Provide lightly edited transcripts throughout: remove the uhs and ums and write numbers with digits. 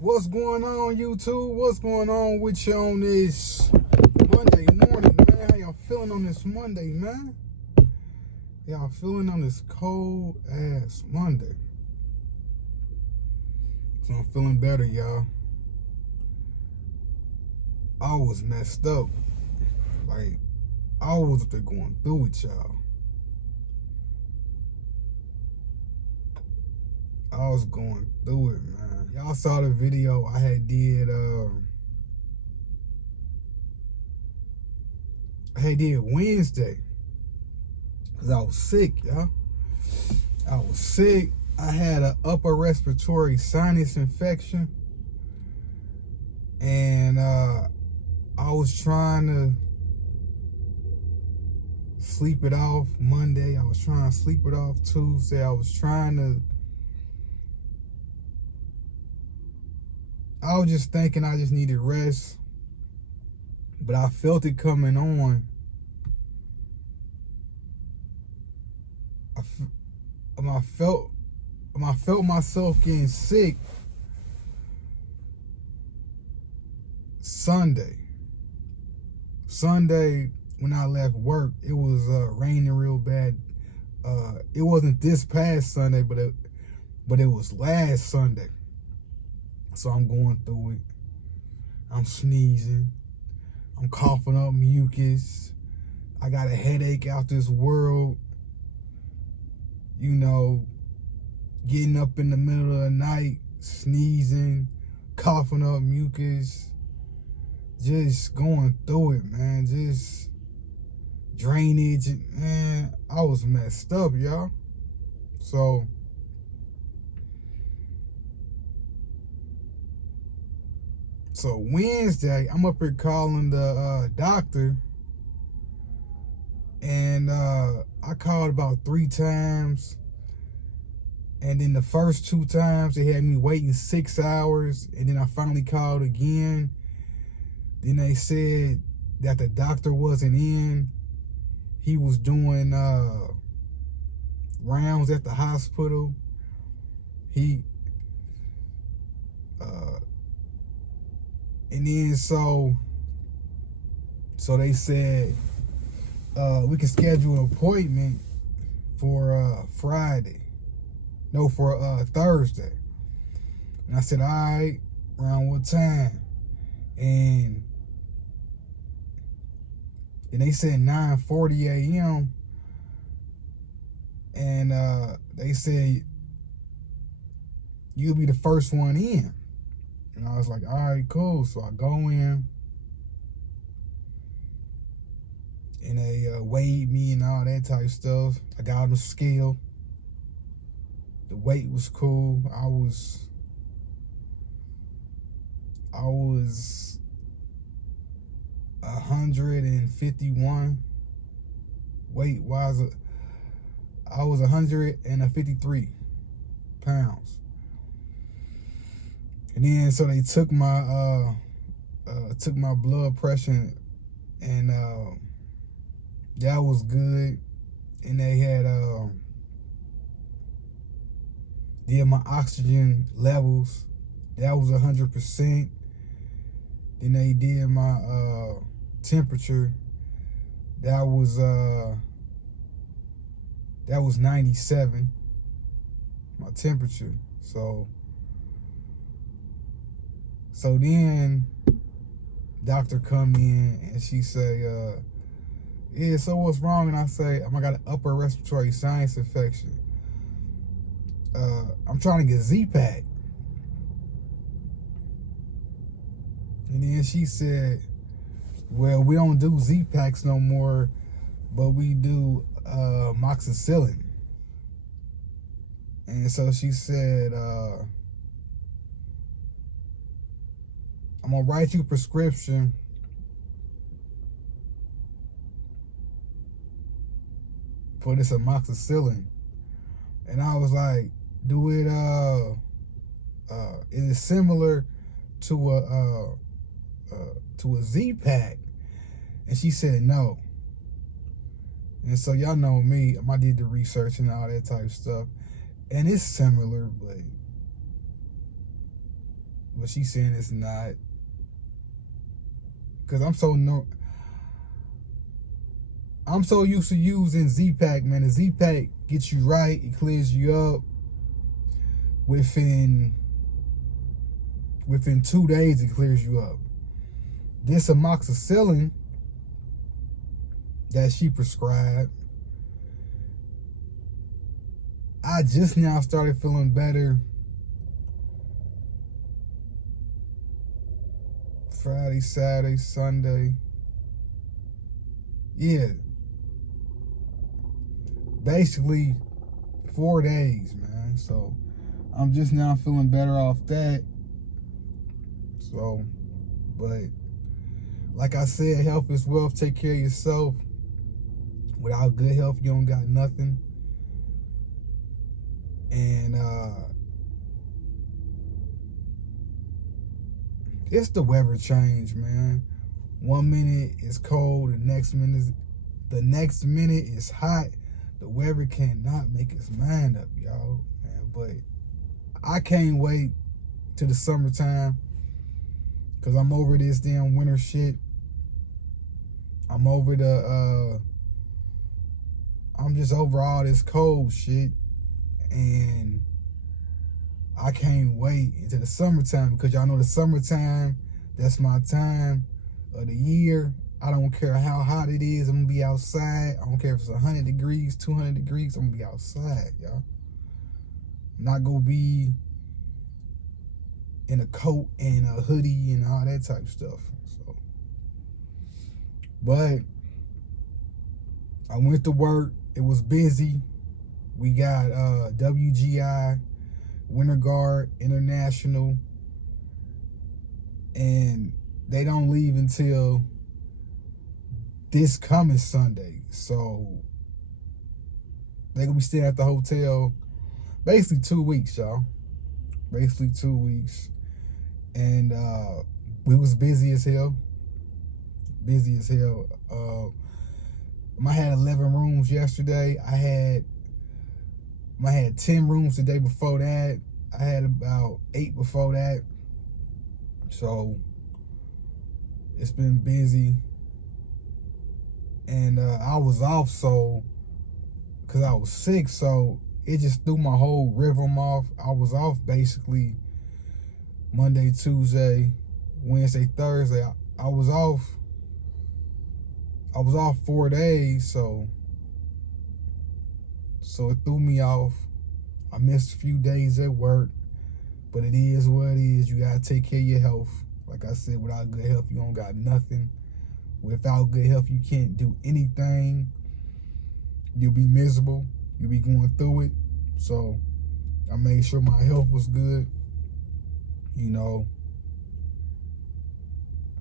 What's going on, YouTube? What's going on with you on this Monday morning, man? How y'all feeling on this Monday, man? Y'all feeling on this cold ass Monday? So I'm feeling better, y'all. I was messed up. Like, I was up there going through it, y'all. I was going through it, man. Y'all saw the video I had did. I did Wednesday, cause I was sick, y'all. I was sick. I had an upper respiratory sinus infection, and I was trying to sleep it off Monday. I was trying to sleep it off Tuesday. I was just thinking I just needed rest, but I felt it coming on. I felt myself getting sick Sunday when I left work. It was raining real bad. It wasn't this past Sunday, but it was last Sunday. So I'm going through it. I'm sneezing. I'm coughing up mucus. I got a headache out this world. You know, getting up in the middle of the night, sneezing, coughing up mucus. Just going through it, man. Just drainage. Man, I was messed up, y'all. So Wednesday, I'm up here calling the doctor, and I called about 3 times, and then the first 2 times they had me waiting 6 hours, and then I finally called again. Then they said that the doctor wasn't in. He was doing rounds at the hospital. And then so they said we can schedule an appointment for Thursday. And I said, all right, around what time? And they said 9:40 a.m. And they said, you'll be the first one in. And I was like, all right, cool. So I go in, and they weighed me and all that type of stuff. I got on the scale. The weight was cool. I was 151. Weight-wise, I was 153 pounds. And then so they took my blood pressure, and that was good. And they had my oxygen levels. That was 100%. Then they did my temperature. That was 97. My temperature. So then doctor come in and she say, yeah, so what's wrong? And I say, I got an upper respiratory sinus infection. I'm trying to get Z-Pak. And then she said, well, we don't do Z-Paks no more, but we do amoxicillin. And so she said, I'm gonna write you a prescription for this amoxicillin. And I was like, is it similar to a Z-Pak? And she said no. And so y'all know me, I did the research and all that type of stuff, and it's similar, but she's saying it's not. Cause I'm so used to using Z-Pack, man. The Z-Pack gets you right. It clears you up within 2 days. It clears you up. This amoxicillin that she prescribed, I just now started feeling better Friday, Saturday, Sunday. Yeah. Basically 4 days, man. So I'm just now feeling better off that. So, but like I said, health is wealth. Take care of yourself. Without good health, you don't got nothing. And it's the weather change, man. 1 minute is cold, the next minute is hot. The weather cannot make its mind up, y'all, man. But I can't wait till the summertime, cause I'm over this damn winter shit. I'm just over all this cold shit, and I can't wait until the summertime, because y'all know the summertime, that's my time of the year. I don't care how hot it is, I'm gonna be outside. I don't care if it's 100 degrees, 200 degrees, I'm gonna be outside, y'all. I'm not gonna be in a coat and a hoodie and all that type of stuff. So, but I went to work, it was busy. We got WGI, Winter Guard International, and they don't leave until this coming Sunday. So they're gonna be staying at the hotel basically 2 weeks, y'all. Basically 2 weeks. And we was busy as hell. I had 11 rooms yesterday. I had 10 rooms the day before that. I had about 8 before that. So it's been busy. And I was off, so, because I was sick, so it just threw my whole rhythm off. I was off basically Monday, Tuesday, Wednesday, Thursday. I was off 4 days, so it threw me off. I missed a few days at work, but it is what it is. You gotta take care of your health. Like I said, without good health, you don't got nothing. Without good health, you can't do anything. You'll be miserable. You'll be going through it. So I made sure my health was good. You know,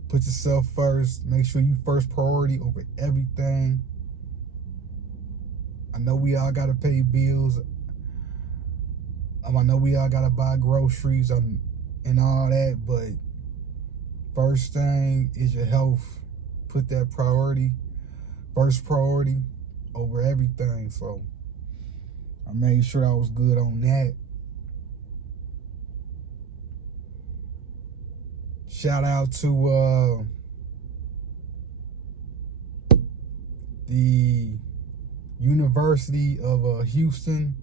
put yourself first. Make sure you first priority over everything. I know we all gotta pay bills. I know we all gotta buy groceries and all that, but first thing is your health. Put that first priority over everything. So I made sure I was good on that. Shout out to the University of Houston.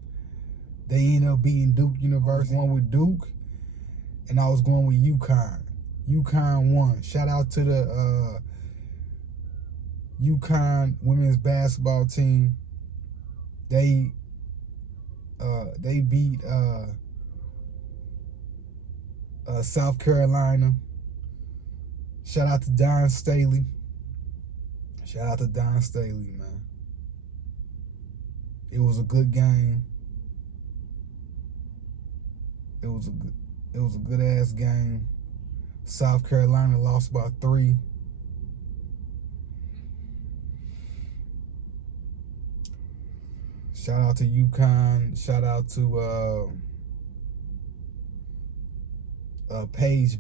They ended up beating Duke University. I was going with Duke, and I was going with UConn. UConn won. Shout out to the UConn women's basketball team. They beat South Carolina. Shout out to Don Staley. Shout out to Don Staley, man. It was a good game. It was a good ass game. South Carolina lost by 3. Shout out to UConn. Shout out to Paige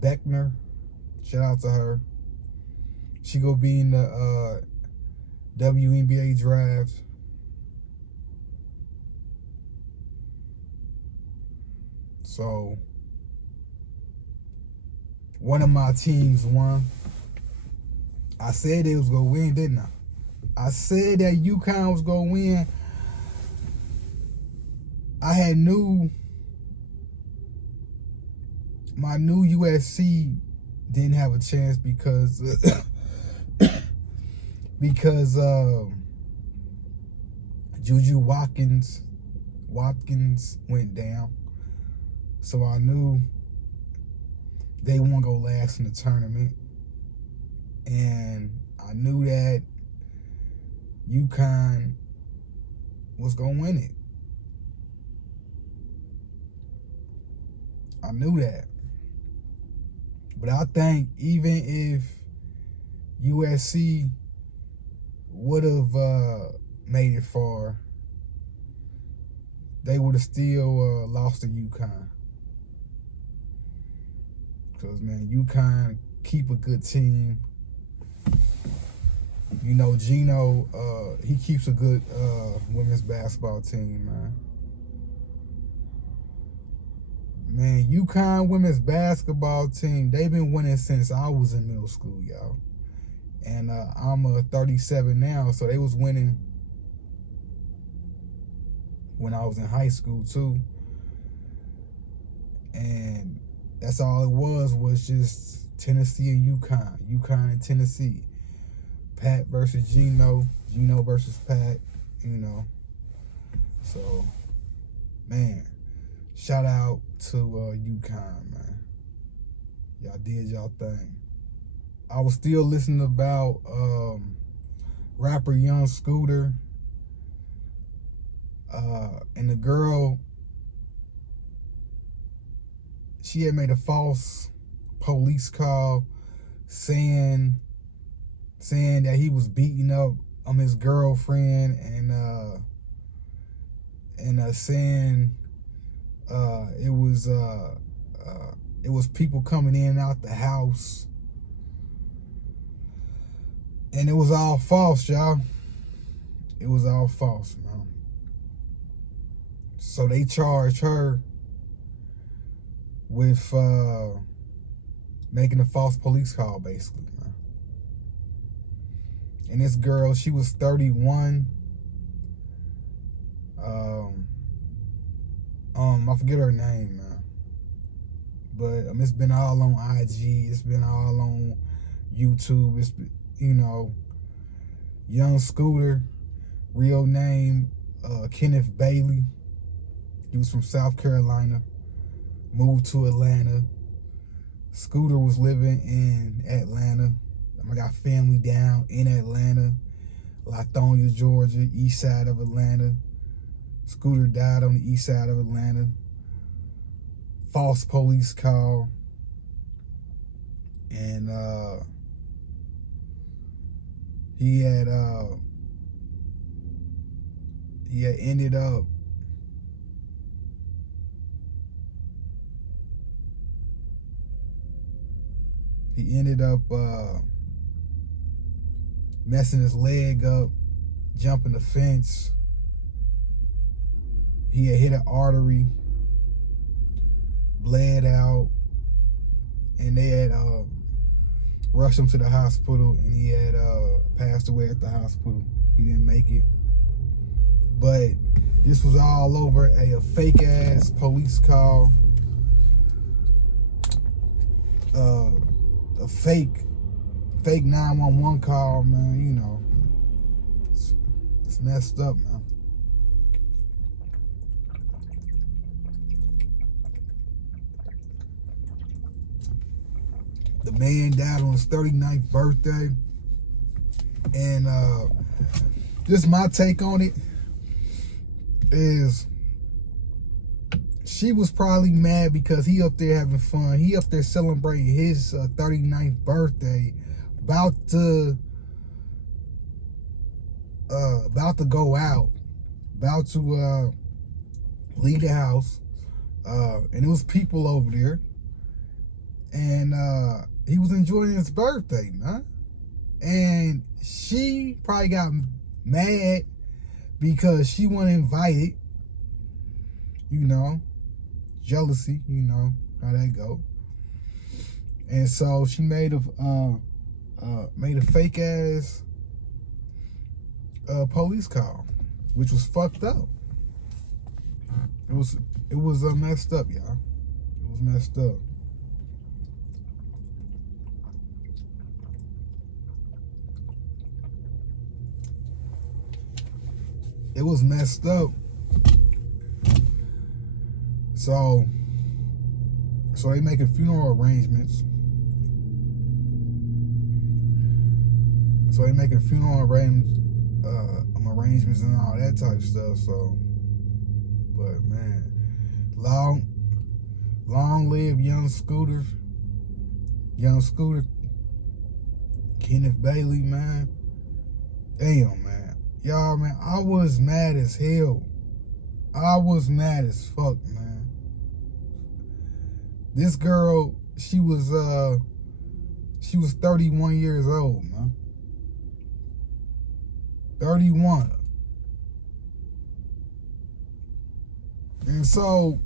Beckner. Shout out to her. She gonna be in the WNBA draft. So one of my teams won. I said they was gonna win, didn't I? I said that UConn was gonna win. I had my new USC didn't have a chance because Juju Watkins went down. So I knew they won't go last in the tournament. And I knew that UConn was going to win it. I knew that. But I think even if USC would have made it far, they would have still lost to UConn. Because, man, UConn keep a good team. You know, Gino, he keeps a good women's basketball team, man. Man, UConn women's basketball team, they've been winning since I was in middle school, y'all. And I'm 37 now, so they was winning when I was in high school, too. And that's all it was just Tennessee and UConn. UConn and Tennessee. Pat versus Gino. Gino versus Pat, you know. So, man, shout out to UConn, man. Y'all did y'all thing. I was still listening about rapper Young Scooter. And the girl, she had made a false police call saying that he was beating up his girlfriend and saying it was people coming in and out the house. And it was all false, y'all. It was all false, man. So they charged her with making a false police call, basically, man. And this girl, she was 31. I forget her name, man. But it's been all on IG. It's been all on YouTube. It's been, you know, Young Scooter, real name Kenneth Bailey. He was from South Carolina, moved to Atlanta. Scooter was living in Atlanta. I got family down in Atlanta, Lithonia, Georgia, east side of Atlanta. Scooter died on the east side of Atlanta. False police call. And he had ended up messing his leg up, jumping the fence. He had hit an artery, bled out, and they had rushed him to the hospital, and he had passed away at the hospital. He didn't make it. But this was all over a fake ass police call. A fake 911 call, man. You know, it's messed up, man. The man died on his 39th birthday. And just my take on it is she was probably mad because he up there having fun. He up there celebrating his 39th birthday, about to go out, about to leave the house, and it was people over there, and he was enjoying his birthday, man. And she probably got mad because she wasn't invited, you know. jealousy, you know how that go. And so she made a fake ass police call, which was fucked up. It was messed up, y'all. It was messed up. It was messed up. So they making funeral arrangements. Arrangements and all that type of stuff. So, but man, long live young Scooter, Kenneth Bailey, man. Damn, man, y'all, man, I was mad as hell. I was mad as fuck, man. This girl, she was 31 years old, man. 31. And so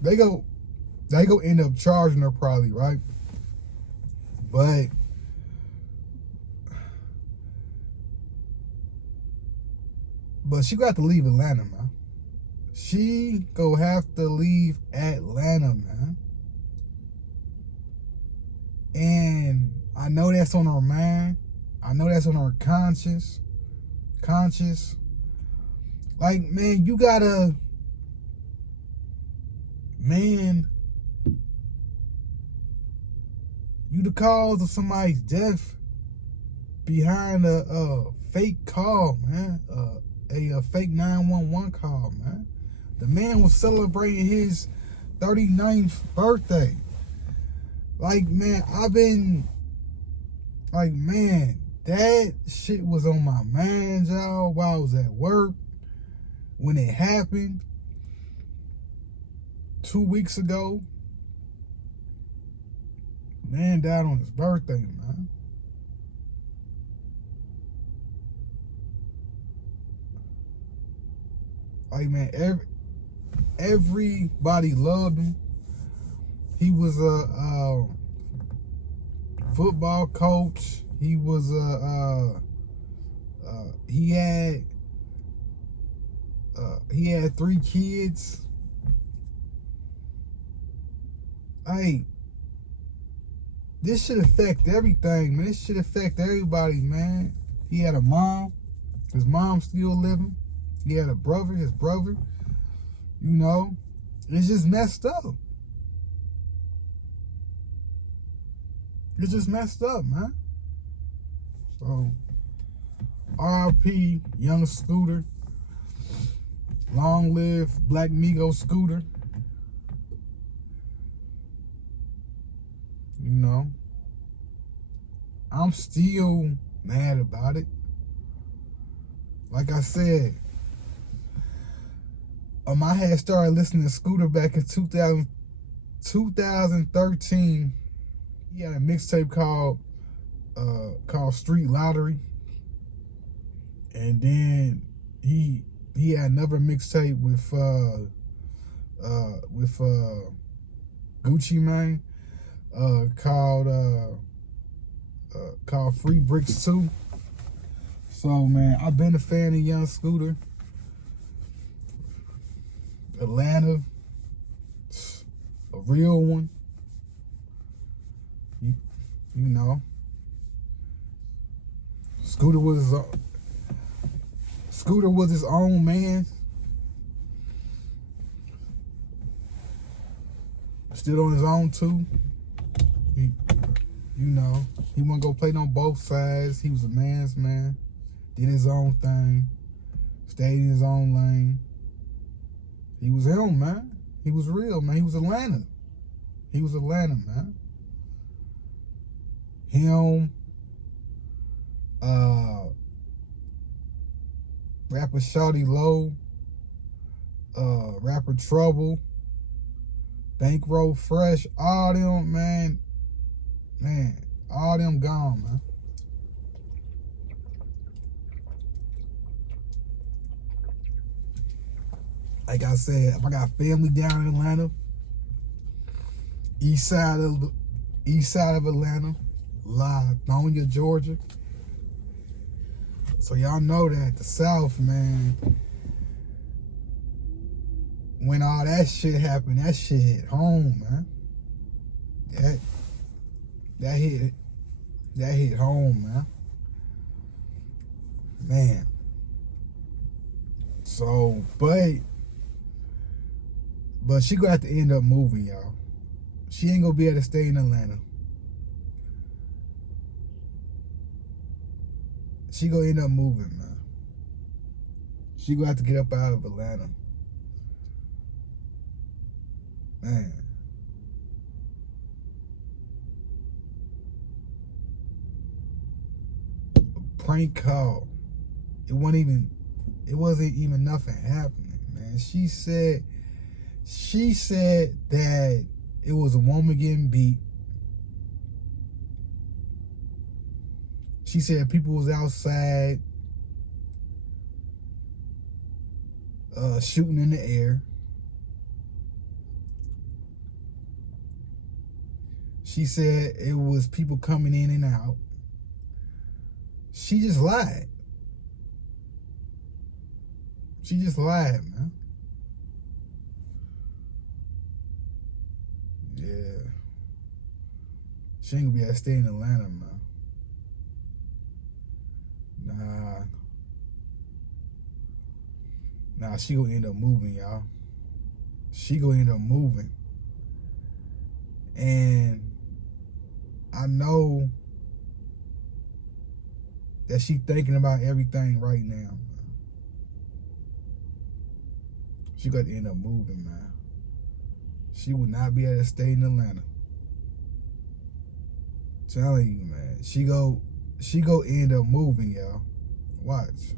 they go end up charging her probably, right? But she got to leave Atlanta, man. She go have to leave Atlanta, man. And I know that's on her mind. I know that's on her conscience. Like, man, you gotta, man, you the cause of somebody's death behind a fake call, man. A fake 911 call, man. The man was celebrating his 39th birthday. Like, man, that shit was on my mind, y'all, while I was at work when it happened 2 weeks ago. Man died on his birthday, man. Like, man, everybody loved him. He was a football coach. He was he had 3 kids. Hey, this should affect everything, man. This should affect everybody, man. He had a mom. His mom's still living. He had a brother, his brother. You know, it's just messed up. It's just messed up, man. So, R.I.P. young Scooter. Long live Black Migo Scooter. You know, I'm still mad about it. Like I said, I had started listening to Scooter back in 2013. He had a mixtape called Street Lottery, and then he had another mixtape with Gucci Mane called Free Bricks 2. So, man, I've been a fan of young Scooter. Atlanta, a real one. You know, Scooter was his own man. Stood on his own too. You know, he wasn't gonna play on both sides. He was a man's man. Did his own thing. Stayed in his own lane. He was him, man. He was real, man. He was Atlanta. Man. Him, rapper Shawty Low, rapper Trouble, Bankroll Fresh, all them, man, all them gone, man. Like I said, if I got family down in Atlanta, east side of Atlanta, Lithonia, Georgia. So y'all know that the South, man, when all that shit happened, that shit hit home, man. That hit home, man. Man. So, but she gonna have to end up moving, y'all. She ain't gonna be able to stay in Atlanta. She gonna end up moving, man. She gonna have to get up out of Atlanta. Man. A prank call. It wasn't even nothing happening, man. She said that it was a woman getting beat. She said people was outside shooting in the air. She said it was people coming in and out. She just lied. She just lied, man. Yeah. She ain't gonna be able to stay in Atlanta, man. Nah, she gonna end up moving, y'all. She gonna end up moving. And I know that she thinking about everything right now, man. She got to end up moving, man. She would not be able to stay in Atlanta. Telling you, man. She go end up moving, y'all. Watch.